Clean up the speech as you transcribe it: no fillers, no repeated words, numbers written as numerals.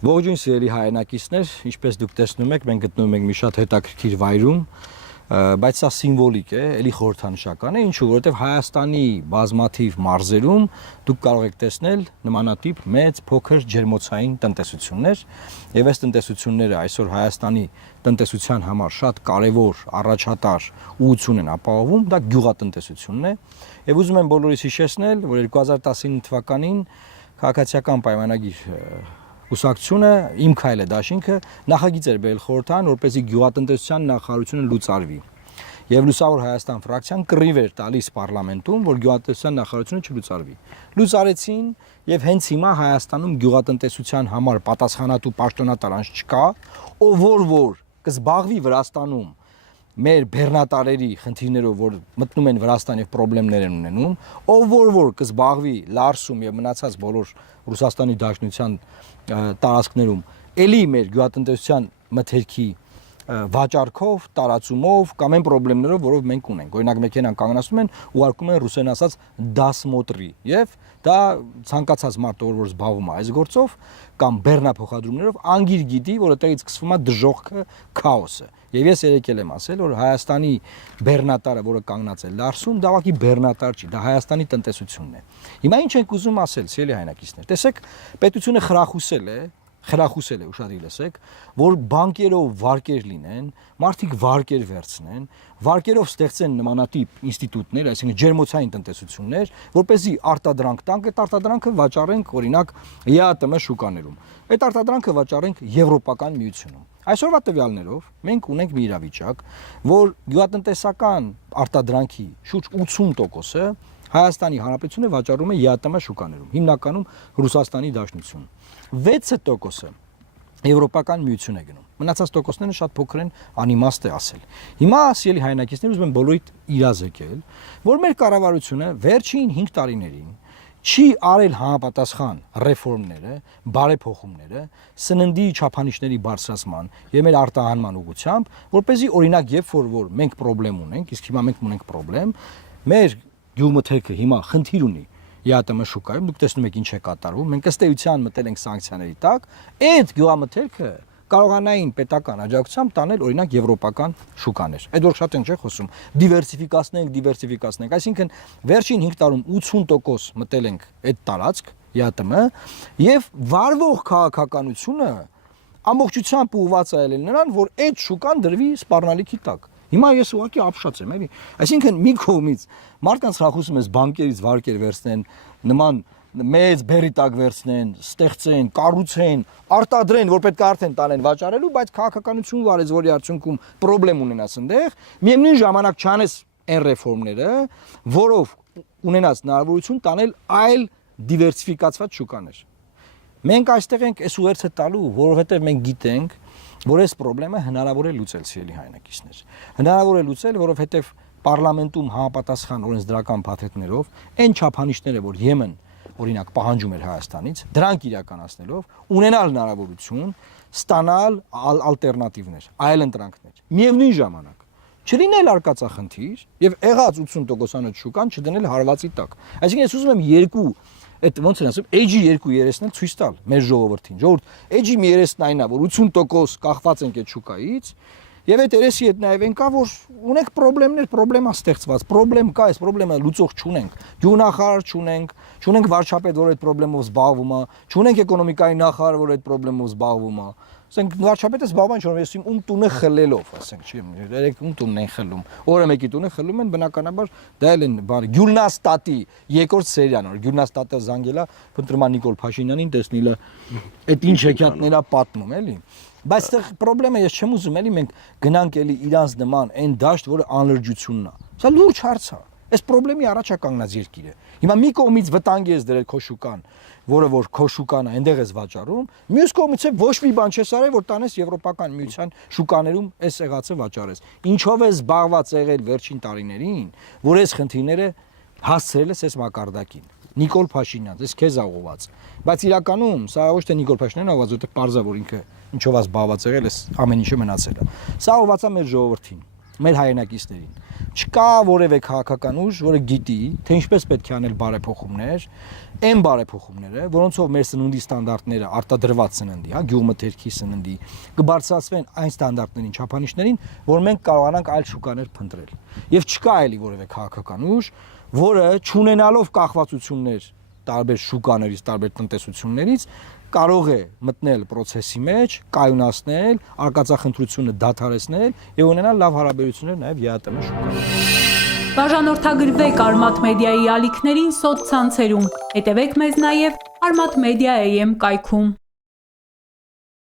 Ողջույն սիրելի հայրենակիցներ, ինչպես դուք տեսնում եք, մենք գտնվում ենք մի շատ հետաքրքիր վայրում, բայց սա սիմվոլիկ է, էլի խորհրդանշական է, ինչու որովհետև Հայաստանի բազմաթիվ մարզերում դուք կարող եք տեսնել նմանատիպ մեծ, փոքր ջերմոցային տնտեսություններ, եւ այս տնտեսությունները այսօր Հայաստանի տնտեսության համար շատ կարևոր առաջատար ուղղություն են ապահովում, դա գյուղատնտեսությունն է, եւ ուզում եմ բոլորիս հիշեցնել, որ 2019 թվականին քաղաքացիական պայմանագիր Ուսակցությունը իմ քայլը դաշինքը նախագիծ էր բերել խորհրդան, որպեսզի գյուղատնտեսության նախարարությունը լուծարվի։ Եվ Լուսավոր Հայաստան ֆրակցիան կռիվ էր տալիս պարլամենտում, որ գյուղատնտեսության նախարարությունը չլուծարվի։ Լուծարեցին եւ հենց հիմա Հայաստանում գյուղատնտեսության համար պատասխանատու պաշտոնատար անց չկա, ով որ կզբաղվի Վրաստանում մեր բեռնատարերի խնդիրներով, որ մտնում են Վրաստան եւ խնդիրներ են ունենում, ով որ կզբաղվի Լարսում եւ մնացած բոլոր Ռուսաստանի Դաշնության տարածքներում, էլի մեր գյուղատնտեսության մթերքի վաճառքով, տարածումով կամ այն խնդիրներով, որով մենք ունենք։ Օրինակ մեքենան կանգնացնում են, ուղարկում են ռուսերեն ասած դասմոտրի եւ դա ցանկացած մարդ որ զբաղվում է այս գործով կամ բեռնափոխադրումներով անգիր գիտի, որ այդտեղից սկսվում է դժոխքը, քաոսը։ Եվ ես երեկ եմ ասել, որ Հայաստանի բեռնատարը, որը կանգնած է Լարսում, դա ուղղակի բեռնատար չի, դա Հայաստանի տնտեսությունն է։ Հիմա ինչ ենք ուզում ասել, սիրելի հայրենակիցներ։ Տեսեք, պետությունը խրախուսել է, ուշադիր լսեք, որ բանկերով վարկեր լինեն, մարդիկ վարկեր վերցնեն, վարկերով ստեղծեն նմանատիպ ինստիտուտներ, այսինքն ջերմոցային տնտեսություններ, որպեսզի արտադրանք տանք, այդ արտադրանքը վաճառենք, օրինակ, ԵԱՏՄ շուկաներում։ Այդ արտադրանքը վաճառենք Եվրոպական միությունում։ Այսօրվա տվյալներով մենք ունենք մի իրավիճակ, որ գյուղատնտեսական արտադրանքի շուրջ 80%-ը Հայաստանի Հանրապետությունը վաճառում է ԵԱՏՄ շուկաներում, հիմնականում Ռուսաստանի Դաշնություն։ 6%-ը Եվրոպական միություն է գնում։ Մնացած տոկոսները շատ փոքր են, անիմաստ է ասել։ Հիմա ասելի հայրենակիցներ ուզում եմ բոլորիդ իրազեկել, որ մեր կառավարությունը վերջին 5 տարիներին չի արել համապատասխան ռեֆորմները, բարեփոխումները, սննդի չափանիշների բարձրացման եւ մեր արտահանման ուղղությամբ, որպեսզի օրինակ երբ որ մենք խնդրեմ ունենք, իսկ հիմա մենք ունենք խնդրեմ, մեր գյուղմթերքը հիմա խնդիր ունի ԵԱՏՄ շուկայում, դուք տեսնում եք ինչ է կատարվում, մենք ըստ էության մտել ենք սանկցիաների տակ, այդ գյուղամթերքը կարողանային պետական աջակցությամբ տանել օրինակ եվրոպական շուկաներ։ Այդ որ շատ են չէ խոսում, դիվերսիֆիկացնենք, այսինքն վերջին 5 տարում 80% մտել ենք այդ տարածք ԵԱՏՄ եւ վարվող քաղաքականությունը ամբողջությամբ ուղղված է նրան, որ այդ շուկան դրվի սպառնալիքի տակ։ Հիմա ես ուղղակի ապշած եմ, էլի։ Այսինքն մի կողմից մարդկանց խախուսում ես բանկերից վարկեր վերցնեն, նման մեծ բերի տակ վերցնեն, ստեղծեն, կառուցեն, արտադրեն, որ պետք է արդեն տանեն վաճառելու, բայց քաղաքականություն վարեց, որի արդյունքում խնդրեմ ունենաս այնտեղ, միևնույն ժամանակ չանես այն ռեֆորմները, որով ունենաս հնարավորություն տանել այլ դիվերսիֆիկացված շուկաներ։ Մենք այստեղ ենք այս ուղերձը տալու, որովհետև մենք գիտենք, որ այս խնդրեմը հնարավոր է լուծել, սիրելի հայրենակիցներ։ Հնարավոր է լուծել, որովհետև պարլամենտում համապատասխան օրենսդրական փաթեթներով այն չափանիշները, որ Եմեն օրինակ պահանջում էր Հայաստանից, դրանք իրականացնելով ունենալ հնարավորություն ստանալ ալտերնատիվներ, այլ ընտրանքներ։ Միևնույն ժամանակ չլինել արկածախնդիր եւ եղած 80%-անոց շուկան չդնել հարվածի տակ։ Այսինքն ես ուզում եմ երկու այդ ոնց են ասում, էջի երկու երեսն էլ ցույց տալ մեր ժողովրդին։ Ժողովուրդ, էջի մի երեսն այնա, որ 80% կախված ենք այդ շուկայից, եւ այդ երեսի հետ նաեւ են կա, որ ունենք խնդիրներ, ստեղծված, խնդրեմ կա, այս խնդրեմը լուծող չունենք։ Գյուղնախարար չունենք վարչապետ, որ այդ խնդրեմով զբաղվում է, չունենք էկոնոմիկայի նախարար, որ այդ խնդրեմով զբաղվում է։ Ասենք վարչապետը զբաղվում է ես ում տունը խլելով, ասենք, չի, երեք ում տունն են խլում։ Օրը մեկի տունը խլում են, բնականաբար դա էլ են բանը Գյուլնաստատի երկրորդ սերիան, որ Գյուլնաստատը զանգելա, փնտրում Նիկոլ Փաշինյանին, տեսնիլը այդ ինչ հեքիաթներ է պատմում, էլի։ Բայց այդտեղ խնդրեմը ես չեմ ուզում, էլի մենք գնանք էլի իրանց նման այն դաշտ, որը անլրջությունն է։ Սա լուրջ հարց է։ Այս խնդրեմի առաջ է կանգնած երկիրը։ Հիմա մի կողմից վտանգ ես դրել քո շուկան, որը որ քո շուկան է, այնտեղ ես վաճառում, մյուս կողմից է ոչ մի բան չես արել, որ տանես Եվրոպական միության շուկաներում այս եղածը վաճառես։ Ինչով է զբաղված եղել վերջին տարիներին, որ այս խնդիրները հասցրել ես այս մակարդակին։ Նիկոլ Փաշինյան, ես քեզ աղոված։ Բայց իրականում սա ոչ թե Նիկոլ Փաշինյանն աղոված, որտեղ պարզա որ ինքը ինչով է զբաղված եղել, այս ամեն ինչը մնացել է։ Սա աղոված է մեր ժողովրդին։ մեր հայրենակիցներին։ Չկա որևէ քաղաքական ուժ, որը գիտի, թե ինչպես պետք է անել բարեփոխումներ, այն բարեփոխումները, որոնցով մեր սննդի ստանդարտները արտադրված սննդի, հա, գյուղմթերքի սննդի, կբարձրացվեն այն ստանդարտներին, չափանիշներին, որ մենք կարողանանք այլ շուկաներ փնտրել։ Եվ չկա այլի որևէ քաղաքական ուժ, որը չունենալով կախվածություններ տարբեր շուկաներից, տարբեր տնտեսություններից կարող է մտնել process-ի մեջ, կայունացնել, արկածախնդրությունը դադարեցնել եւ ունենալ լավ հարաբերություններ նաեւ ԵԱՏՄ շուկայով։ Բաժանորդագրվեք Արմաթ մեդիայի ալիքներին սոցցանցերում։ Հետևեք մեզ նաև Armat Media AM կայքում։